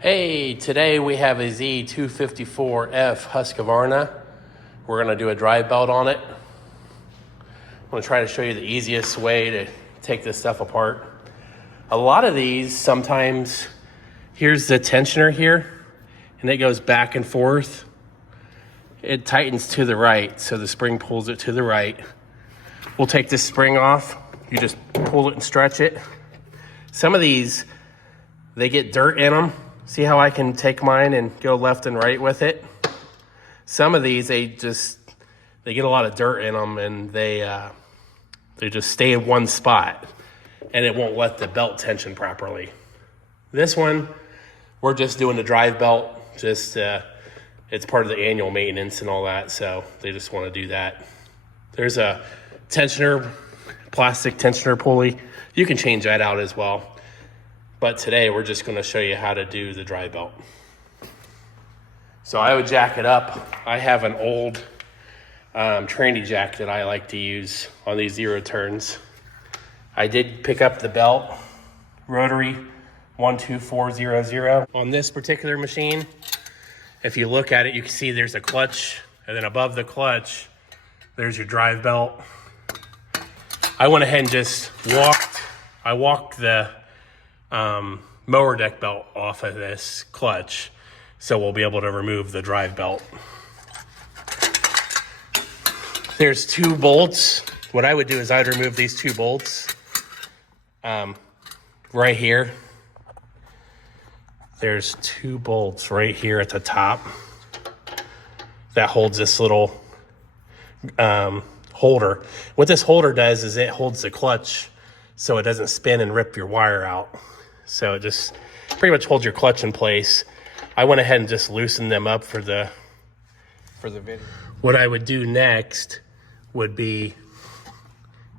Hey, today we have a Z254F Husqvarna. We're going to do a drive belt on it. I'm going to try to show you the easiest way to take this stuff apart. A lot of these, sometimes, here's the tensioner here, and it goes back and forth. It tightens to the right, so the spring pulls it to the right. We'll take this spring off. You just pull it and stretch it. Some of these, they get dirt in them. See how I can take mine and go left and right with it? Some of these, they get a lot of dirt in them, and they just stay in one spot, and it won't let the belt tension properly. This one, we're just doing the drive belt. It's part of the annual maintenance and all that, so they just want to do that. There's a tensioner, plastic tensioner pulley. You can change that out as well. But today we're just going to show you how to do the drive belt. So I would jack it up. I have an old tranny jack that I like to use on these 0 turns. I did pick up the belt, rotary 12400. On this particular machine, if you look at it, you can see there's a clutch, and then above the clutch, there's your drive belt. I went ahead and just walked the mower deck belt off of this clutch, so we'll be able to remove the drive belt. There's 2 bolts. What I would do is I'd remove these 2 bolts right here. There's 2 bolts right here at the top that holds this little holder. What this holder does is it holds the clutch so it doesn't spin and rip your wire out. So it just pretty much holds your clutch in place. I went ahead and just loosened them up for the video. What I would do next would be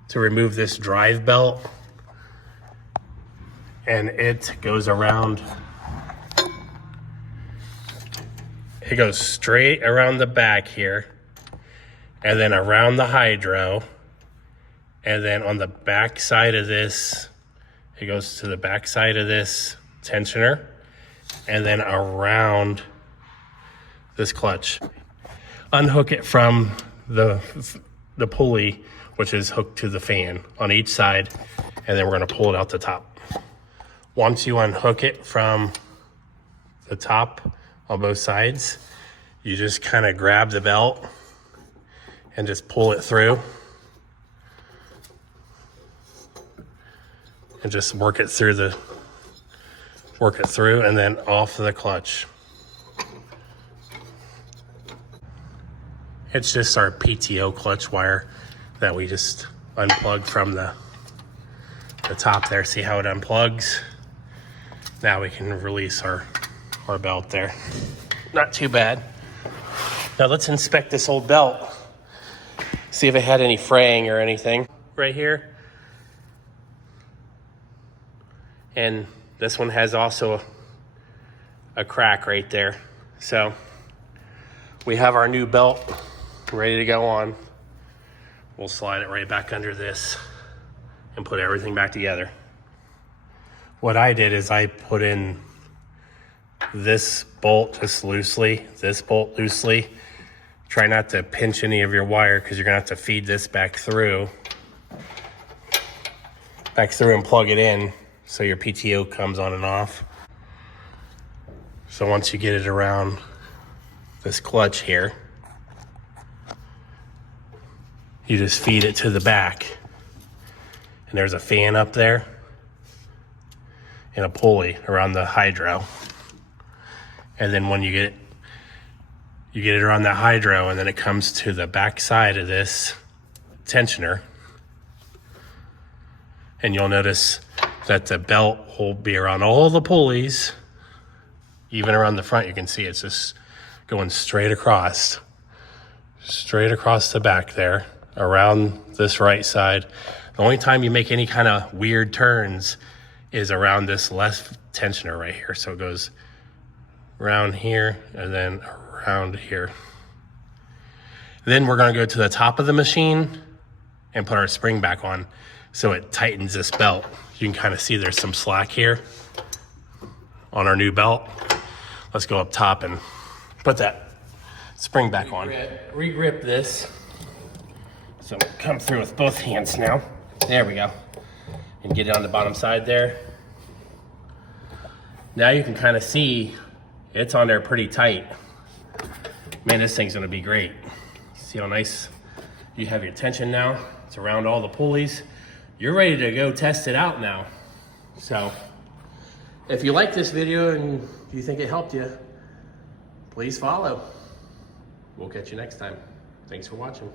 to remove this drive belt, and it goes around. It goes straight around the back here, and then around the hydro, and then on the back side of this, it goes to the back side of this tensioner, and then around this clutch. Unhook it from the pulley, which is hooked to the fan on each side, and then we're going to pull it out the top. Once you unhook it from the top on both sides, you just kind of grab the belt and just pull it through. And just work it through and then off the clutch. It's just our PTO clutch wire that we just unplugged from the top there. See how it unplugs? Now we can release our belt there. Not too bad. Now let's inspect this old belt. See if it had any fraying or anything. Right here. And this one has also a crack right there. So we have our new belt ready to go on. We'll slide it right back under this and put everything back together. What I did is I put in this bolt just loosely, this bolt loosely. Try not to pinch any of your wire because you're gonna have to feed this back through and plug it in, so your PTO comes on and off. So once you get it around this clutch here, you just feed it to the back. And there's a fan up there and a pulley around the hydro. And then when you get it around the hydro, and then it comes to the back side of this tensioner. And you'll notice that the belt will be around all the pulleys, even around the front. You can see it's just going straight across the back there, around this right side. The only time you make any kind of weird turns is around this left tensioner right here. So it goes around here and then around here. Then we're gonna go to the top of the machine and put our spring back on so it tightens this belt. You can kind of see there's some slack here on our new belt. Let's go up top and put that spring back on. Re-grip this. So come through with both hands now. There we go. And get it on the bottom side there. Now you can kind of see it's on there pretty tight. Man, this thing's gonna be great. See how nice you have your tension now? It's around all the pulleys. You're ready to go test it out now. So if you like this video and you think it helped you, please follow. We'll catch you next time. Thanks for watching.